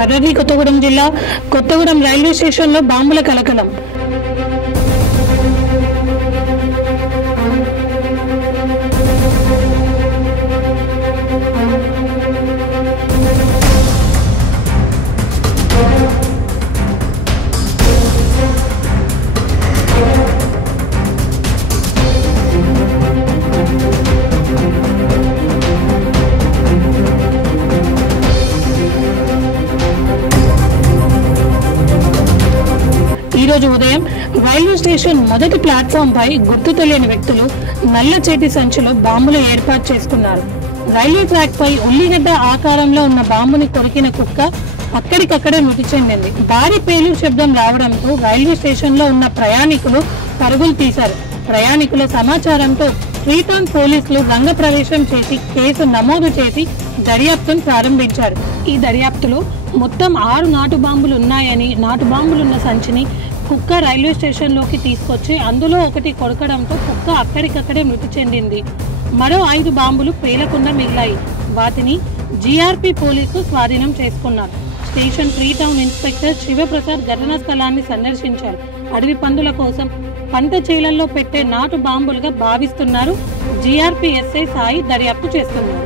భద్రాద్రి కొత్తగూడెం జిల్లా కొత్తగూడెం రైల్వే స్టేషన్లో బాంబుల కలకలం. ఈ రోజు ఉదయం రైల్వే స్టేషన్ మొదటి ప్లాట్ఫామ్ పై గుర్తు తెలియని వ్యక్తులు నల్ల చేతి సంచిలో బాంబులు ఏర్పాటు చేసుకున్నారు. రైల్వే ట్రాక్ పై ఉల్లిగడ్డ ఆకారంలో ఉన్న బాంబుని కొరికిన కుక్క అక్కడికక్కడే మృతి చెందింది. భారీ పేలుడు శబ్దం రావడంతో రైల్వే స్టేషన్ లో ఉన్న ప్రయాణికులు పరుగులు తీశారు. ప్రయాణికుల సమాచారంతో రీటర్న్ పోలీసులు రంగ ప్రవేశం చేసి కేసు నమోదు చేసి దర్యాప్తును ప్రారంభించారు. ఈ దర్యాప్తులో మొత్తం 6 నాటు బాంబులు ఉన్నాయని, నాటు బాంబులున్న సంచిని కుక్క రైల్వే స్టేషన్ లోకి తీసుకొచ్చి అందులో ఒకటి కొరకడంతో కుక్క అక్కడికక్కడే మృతి చెందింది. మరో 5 బాంబులు పేలకుండా మిగిలాయి. వాటిని జీఆర్పీ పోలీసులు స్వాధీనం చేసుకున్నారు. స్టేషన్ 3 టౌన్ ఇన్స్పెక్టర్ శివప్రసాద్ ఘటనా స్థలాన్ని సందర్శించారు. అడవి పందుల కోసం పంట చేలల్లో పెట్టే నాటు బాంబులుగా భావిస్తున్నారు. జీఆర్పీ ఎస్ఐ సాయి దర్యాప్తు చేస్తున్నారు.